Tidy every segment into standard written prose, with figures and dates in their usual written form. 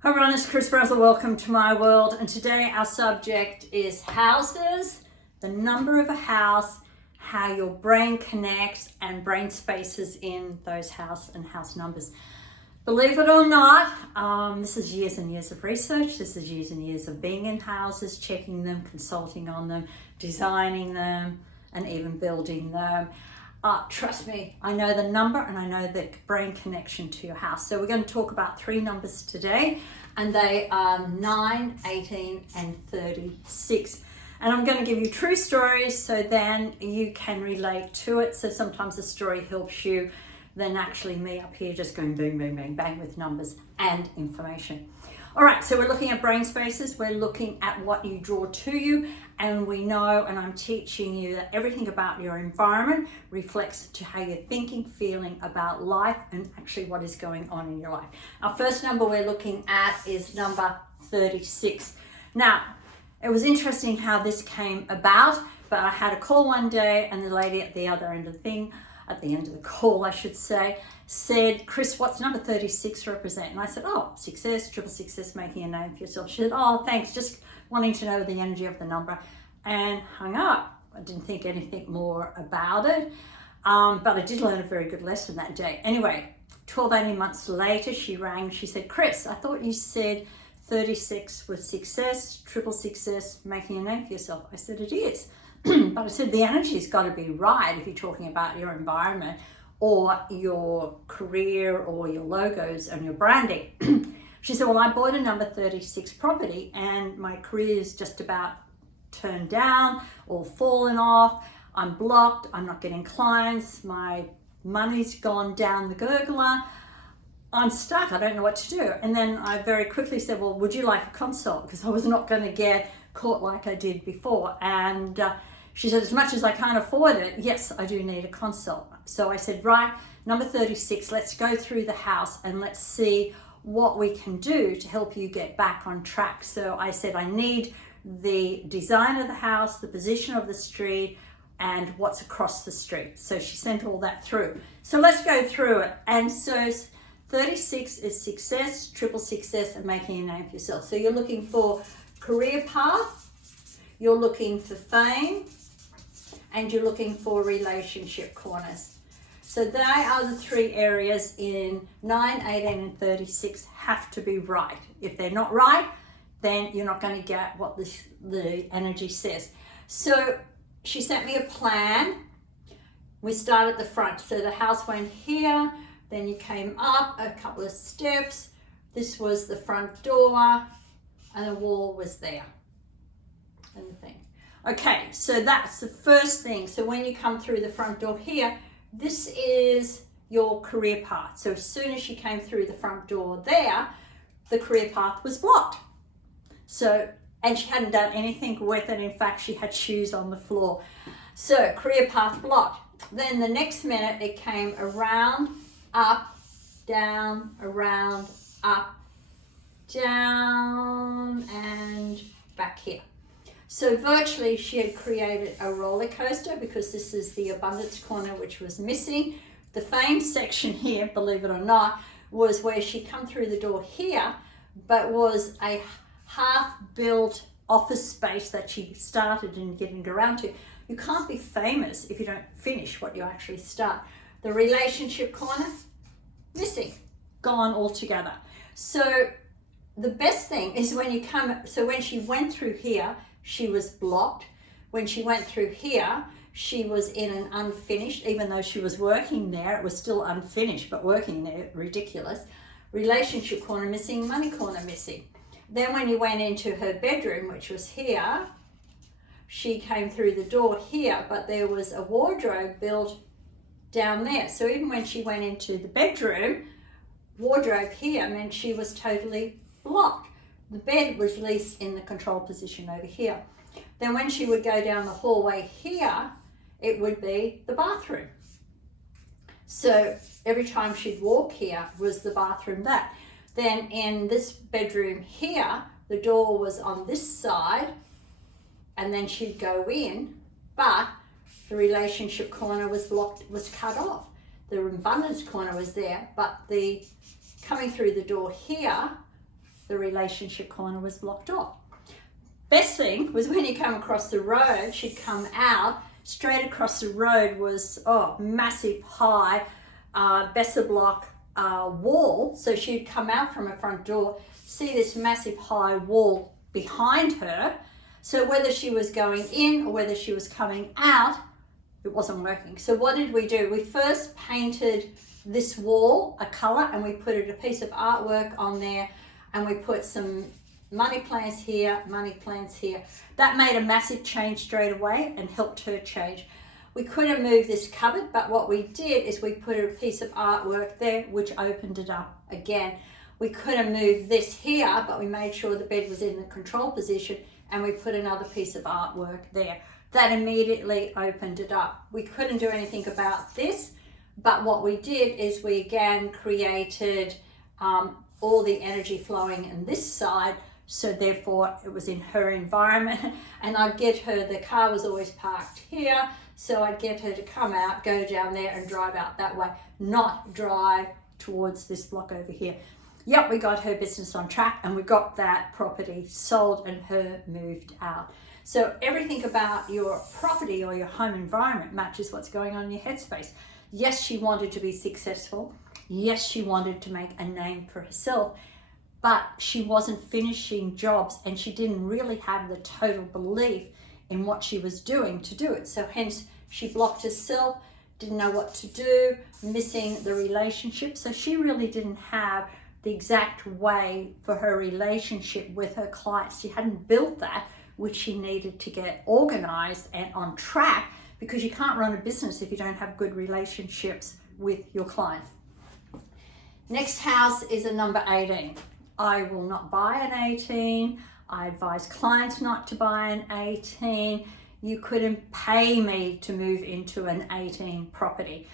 Hi everyone, it's Chris Brazel. Welcome to my world, and today our subject is houses, the number of a house, how your brain connects, and brain spaces in those house and house numbers. Believe it or not, this is years and years of research. This is years and years of being in houses, checking them, consulting on them, designing them, and even building them. Trust me, I know the number and I know the brain connection to your house. So we're going to talk about three numbers today, and they are 9, 18, and 36. And I'm going to give you true stories so then you can relate to it. So sometimes the story helps you than actually me up here just going bang, bang, bang, bang with numbers and information. All right, so we're looking at brain spaces. We're looking at what you draw to you, and we know, and I'm teaching you that everything about your environment reflects to how you're thinking, feeling about life, and actually what is going on in your life. Our first number we're looking at is number 36. Now, it was interesting how this came about, but I had a call one day, and the lady at the other end of the thing, at the end of the call, I should say, said, Chris, what's number 36 represent? And I said, oh, success, triple success, making a name for yourself. She said, oh, thanks, just wanting to know the energy of the number, and hung up. I didn't think anything more about it, but I did learn a very good lesson that day. Anyway, 12, 18 months later, she rang. She said, Chris, I thought you said 36 was success, triple success, making a name for yourself. I said, it is. But I said, the energy's got to be right if you're talking about your environment or your career or your logos and your branding. She said, well, I bought a number 36 property and my career is just about turned down or fallen off. I'm blocked. I'm not getting clients. My money's gone down the gurgler. I'm stuck. I don't know what to do. And then I very quickly said, well, would you like a consult? Because I was not going to get caught like I did before. And she said, as much as I can't afford it, yes, I do need a consult. So I said, right, number 36, let's go through the house and let's see what we can do to help you get back on track. So I said, I need the design of the house, the position of the street, and what's across the street. So she sent all that through. So let's go through it. And so 36 is success, triple success, and making a name for yourself. So you're looking for career path, you're looking for fame, and you're looking for relationship corners. So they are the three areas in 9, 18, and 36 have to be right. If they're not right, then you're not going to get what the energy says. So she sent me a plan. We start at the front. So the house went here, then you came up a couple of steps. This was the front door, and the wall was there. And the thing. Okay, so that's the first thing. So when you come through the front door here, this is your career path. So as soon as she came through the front door there, the career path was blocked. So, and she hadn't done anything with it. In fact, she had shoes on the floor. So career path blocked. Then the next minute it came around, up, down, around, up, down, and back here. So virtually she had created a roller coaster because this is the abundance corner which was missing. The fame section here, believe it or not, was where she come through the door here, but was a half-built office space that she started and getting around to. You can't be famous if you don't finish what you actually start. The relationship corner, missing, gone altogether. So the best thing is when you come, so when she went through here, she was blocked. When she went through here, she was in an unfinished, even though she was working there, it was still unfinished, but working there, ridiculous. Relationship corner missing, money corner missing. Then when you went into her bedroom, which was here, she came through the door here, but there was a wardrobe built down there. So even when she went into the bedroom, wardrobe here meant she was totally blocked. The bed was least in the control position over here. Then when she would go down the hallway here, it would be the bathroom. So every time she'd walk here was the bathroom that. Then in this bedroom here, the door was on this side, and then she'd go in, but the relationship corner was blocked, was cut off. The abundance corner was there, but the coming through the door here the relationship corner was blocked off. Best thing was when you come across the road, she'd come out, straight across the road was, massive high Brazel block wall. So she'd come out from her front door, see this massive high wall behind her. So whether she was going in or whether she was coming out, it wasn't working. So what did we do? We first painted this wall a color and we put a piece of artwork on there, and we put some money plants here, money plants here. That made a massive change straight away and helped her change. We couldn't move this cupboard, but what we did is we put a piece of artwork there, which opened it up again. We couldn't move this here, but we made sure the bed was in the control position, and we put another piece of artwork there. That immediately opened it up. We couldn't do anything about this, but what we did is we again created all the energy flowing in this side, so therefore it was in her environment. And I'd get her, the car was always parked here, so I'd get her to come out, go down there and drive out that way, not drive towards this block over here. Yep, we got her business on track and we got that property sold and her moved out. So everything about your property or your home environment matches what's going on in your headspace. Yes, she wanted to be successful. Yes, she wanted to make a name for herself, but she wasn't finishing jobs and she didn't really have the total belief in what she was doing to do it. So hence she blocked herself, didn't know what to do, missing the relationship. So she really didn't have the exact way for her relationship with her clients. She hadn't built that, which she needed to get organized and on track, because you can't run a business if you don't have good relationships with your clients. Next house is a number 18. I will not buy an 18. I advise clients not to buy an 18. You couldn't pay me to move into an 18 property.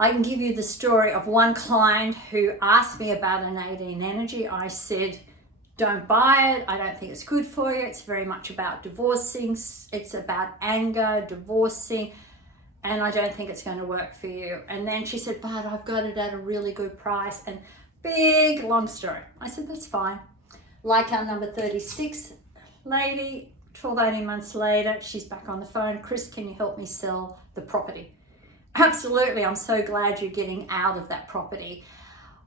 I can give you the story of one client who asked me about an 18 energy. I said, don't buy it. I don't think it's good for you. It's very much about divorcing. It's about anger, divorcing, and I don't think it's going to work for you. And then she said, but I've got it at a really good price, and big, long story. I said, that's fine. Like our number 36 lady, 12, 18 months later, she's back on the phone. Chris, can you help me sell the property? Absolutely, I'm so glad you're getting out of that property.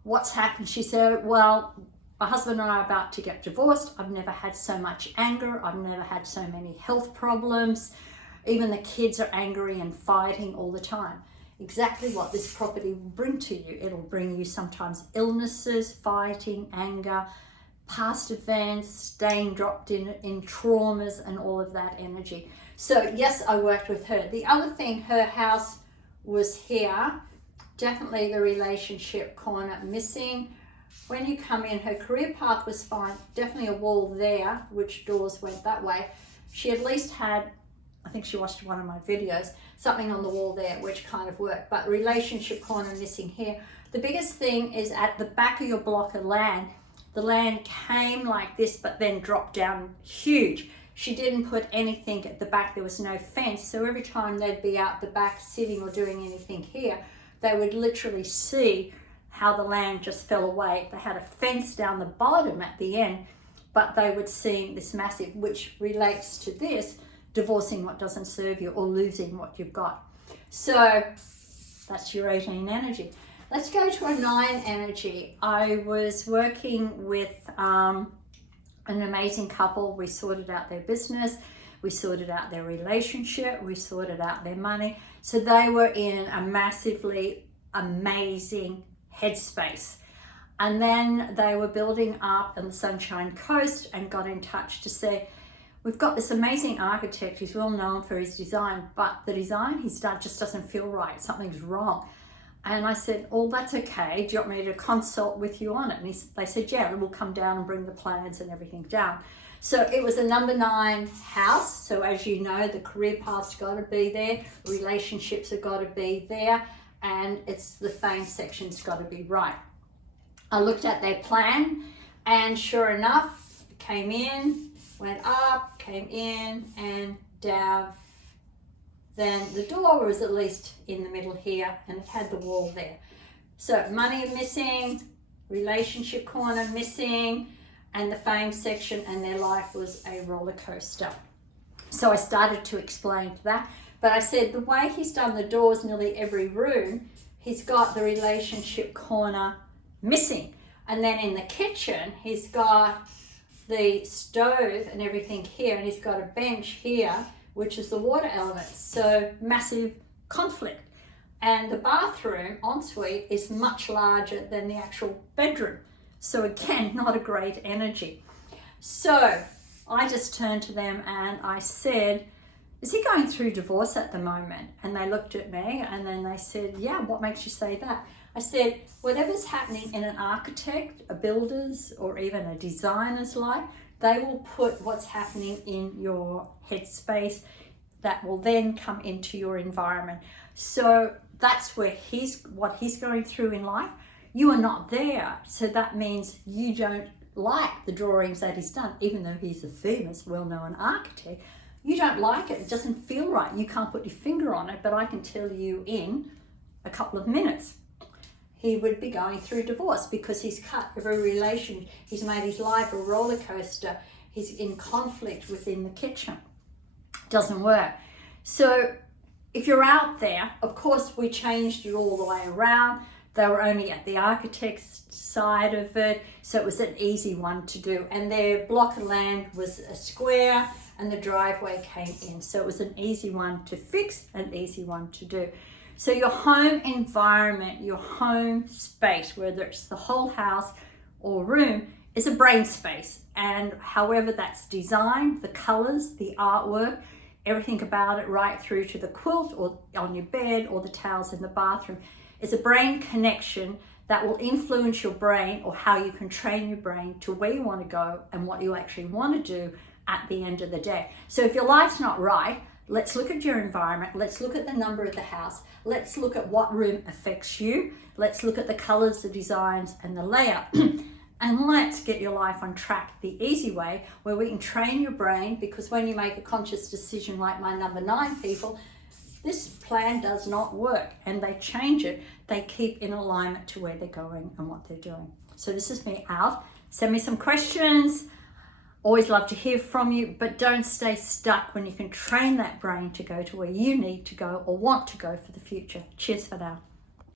What's happened? She said, well, my husband and I are about to get divorced. I've never had so much anger. I've never had so many health problems. Even the kids are angry and fighting all the time. Exactly what this property will bring to you. It'll bring you sometimes illnesses, fighting, anger, past events, staying dropped in traumas and all of that energy. So yes, I worked with her. The other thing, her house was here. Definitely the relationship corner missing. When you come in, her career path was fine. Definitely a wall there, which doors went that way. She at least had, I think she watched one of my videos, something on the wall there, which kind of worked. But relationship corner missing here. The biggest thing is at the back of your block of land, the land came like this, but then dropped down huge. She didn't put anything at the back. There was no fence. So every time they'd be out the back sitting or doing anything here, they would literally see how the land just fell away. They had a fence down the bottom at the end, but they would see this massive, which relates to this, divorcing what doesn't serve you or losing what you've got. So that's your 18 energy. Let's go to a 9 energy. I was working with an amazing couple. We sorted out their business, we sorted out their relationship, we sorted out their money. So they were in a massively amazing headspace. And then they were building up on the Sunshine Coast and got in touch to say, we've got this amazing architect, he's well known for his design, but the design he's done just doesn't feel right, something's wrong. And I said, oh, that's okay. Do you want me to consult with you on it? And they said, yeah, we'll come down and bring the plans and everything down. So it was a number 9 house. So as you know, the career path's got to be there, relationships have got to be there, and it's the Feng section's got to be right. I looked at their plan, and sure enough, it came in, went up, came in and down. Then the door was at least in the middle here, and it had the wall there. So money missing, relationship corner missing, and the Feng section, and their life was a roller coaster. So I started to explain that. But I said the way he's done the doors, nearly every room, he's got the relationship corner missing. And then in the kitchen, he's got the stove and everything here, and he's got a bench here, which is the water element. So massive conflict. And the bathroom ensuite is much larger than the actual bedroom. So again, not a great energy. So I just turned to them and I said, is he going through divorce at the moment? And they looked at me and then they said, yeah, what makes you say that? I said, whatever's happening in an architect, a builder's, or even a designer's life, they will put what's happening in your headspace that will then come into your environment. So that's where what he's going through in life. You are not there. So that means you don't like the drawings that he's done, even though he's a famous, well-known architect. You don't like it. It doesn't feel right. You can't put your finger on it, but I can tell you in a couple of minutes, he would be going through divorce because he's cut every relation. He's made his life a roller coaster. He's in conflict within the kitchen. Doesn't work. So if you're out there, of course, we changed it all the way around. They were only at the architect's side of it, so it was an easy one to do. And their block of land was a square and the driveway came in. So it was an easy one to fix, an easy one to do. So your home environment, your home space, whether it's the whole house or room, is a brain space. And however that's designed, the colors, the artwork, everything about it, right through to the quilt or on your bed or the towels in the bathroom, is a brain connection that will influence your brain, or how you can train your brain to where you want to go and what you actually want to do at the end of the day. So if your life's not right, let's look at your environment. Let's look at the number of the house. Let's look at what room affects you. Let's look at the colors, the designs, and the layout. And let's get your life on track the easy way, where we can train your brain, because when you make a conscious decision like my number 9 people, this plan does not work, and they change it. They keep in alignment to where they're going and what they're doing. So this is me out. Send me some questions. Always love to hear from you, but don't stay stuck when you can train that brain to go to where you need to go or want to go for the future. Cheers for now.